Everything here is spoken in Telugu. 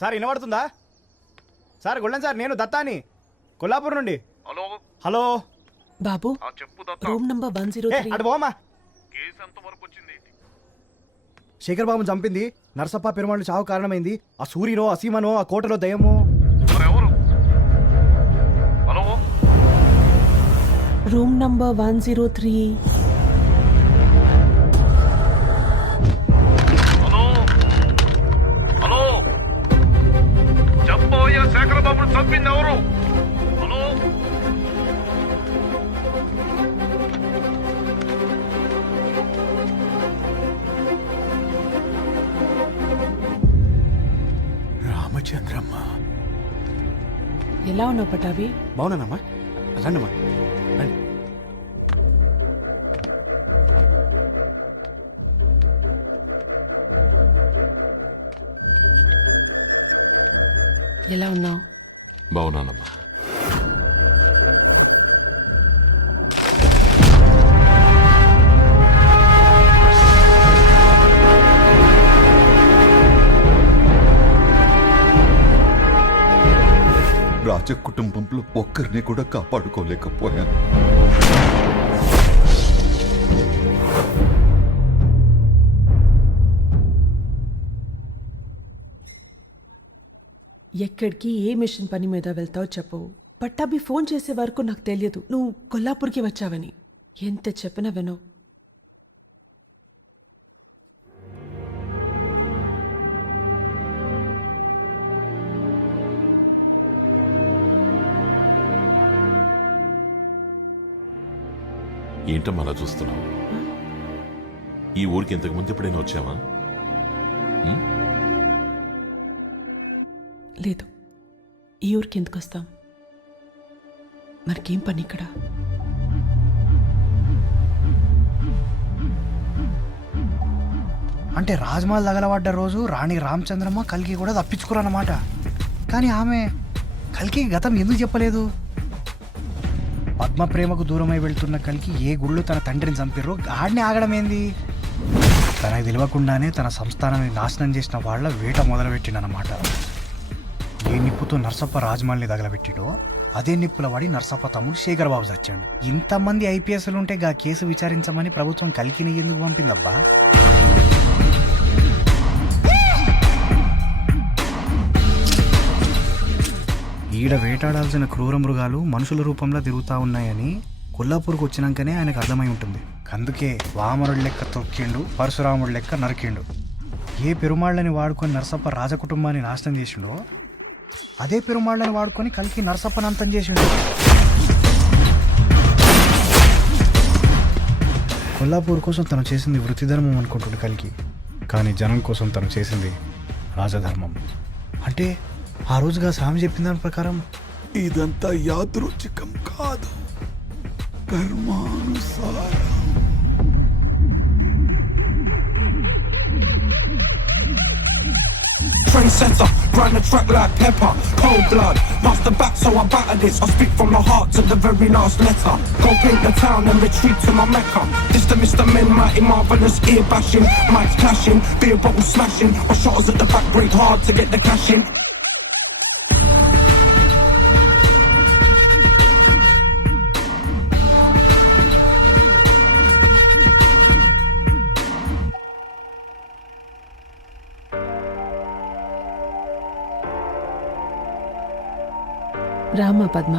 సార్ వినబడుతుందా? సార్ గుళ్ళన్ సార్, నేను దత్తాని కొల్లాపూర్ నుండి. హలో హలో బాబు, చెప్పు దత్త. Room number 103. అటు పోమా. కేసు ఎంత వరకు వచ్చింది? శేఖర్ బాబుని చంపింది నరసప్ప పెరుమాళ్ళు చావు కారణమైంది. ఆ సూర్యనో అసీమనో ఆ కోటలో దయ్యమో. ఎవరు? Hello room number 103. Hello hello చెప్పబోయే శేఖర బాబుని చంపింది ఎవరు? హలో రామచంద్రమ్మ. ఎలా ఉన్నావు పటాభి? బాగున్నానమ్మా, రండమ్మా రండి. ఎలా ఉన్నావు? బాగున్నానమ్మా. రాజ కుటుంబంలో ఒక్కరిని కూడా కాపాడుకోలేకపోయాను. ఎక్కడికి ఏ మిషన్ పని మీద వెళ్తావో చెప్పు. పట్టాభి ఫోన్ చేసే వరకు నాకు తెలియదు నువ్వు కొల్లాపూర్కి వచ్చావని. ఎంత చెప్పినా వినవు. ఏంటమ్మా అలా చూస్తున్నావు? ఈ ఊరికి ఇంతకు ముందు ఎప్పుడైనా వచ్చావా? లేదు, ఈ ఊరికి ఎందుకు వస్తాం? మనకేం పని ఇక్కడ? అంటే రాజమహల్ తగలబడ్డ రోజు రాణి రామచంద్రమ్మ కల్కి కూడా తప్పించుకోరన్నమాట. కానీ ఆమె కల్కి గతం ఎందుకు చెప్పలేదు? పద్మ ప్రేమకు దూరమై వెళ్తున్న కల్కి ఏ గుళ్ళు తన తండ్రిని చంపిర్రో ఆడిని ఆగడం ఏంది? తనకు తెలియకుండానే తన సంస్థానాన్ని నాశనం చేసిన వాళ్ళ వేట మొదలుపెట్టిండనమాట. ఏ నిప్పుతో నర్సప్ప రాజమహల్ని తగలబెట్టిడో అదే నిప్పుల వాడి నర్సప్ప తమ్ముడు శేఖర్ బాబు చచ్చాడు. ఇంతమంది ఐపీఎస్లు ఉంటే గా కేసు విచారించమని ప్రభుత్వం కల్కిని ఎందుకు పంపిందబ్బా? ఈడ వేటాడాల్సిన క్రూర మృగాలు మనుషుల రూపంలో తిరుగుతూ ఉన్నాయని కొల్లాపూర్కి వచ్చినాకనే ఆయనకు అర్థమై ఉంటుంది. అందుకే వామనుడి లెక్క తొక్కిండు, పరశురాముడి లెక్క నరికిండు. ఏ పెరుమాళ్ళని వాడుకొని నరసప్ప రాజకుటుంబాన్ని నాశనం చేసిండో అదే పెరుమాళ్ళని వాడుకొని కల్కి నరసప్పని అంతం చేసిండు. కొల్లాపూర్ కోసం తను చేసింది వృత్తిధర్మం అనుకుంటుండే కల్కి, కానీ జనం కోసం తను చేసింది రాజధర్మం. అంటే ఆ రోజుగా స్వామి చెప్పిన దాని ప్రకారం ఇదంతా యాదృచ్ఛికం కాదు, కర్మానుసారం. Trendsetter, grind the track like pepper. Cold blood, master back, so I batter this. I speak from the heart to the very last letter. Go paint the town and retreat to my mecca. This the Mr. Men, mighty marvelous, ear bashing, mics clashing, beer bottle smashing. My shotters at the back break hard to get the cash in. Rama Padma,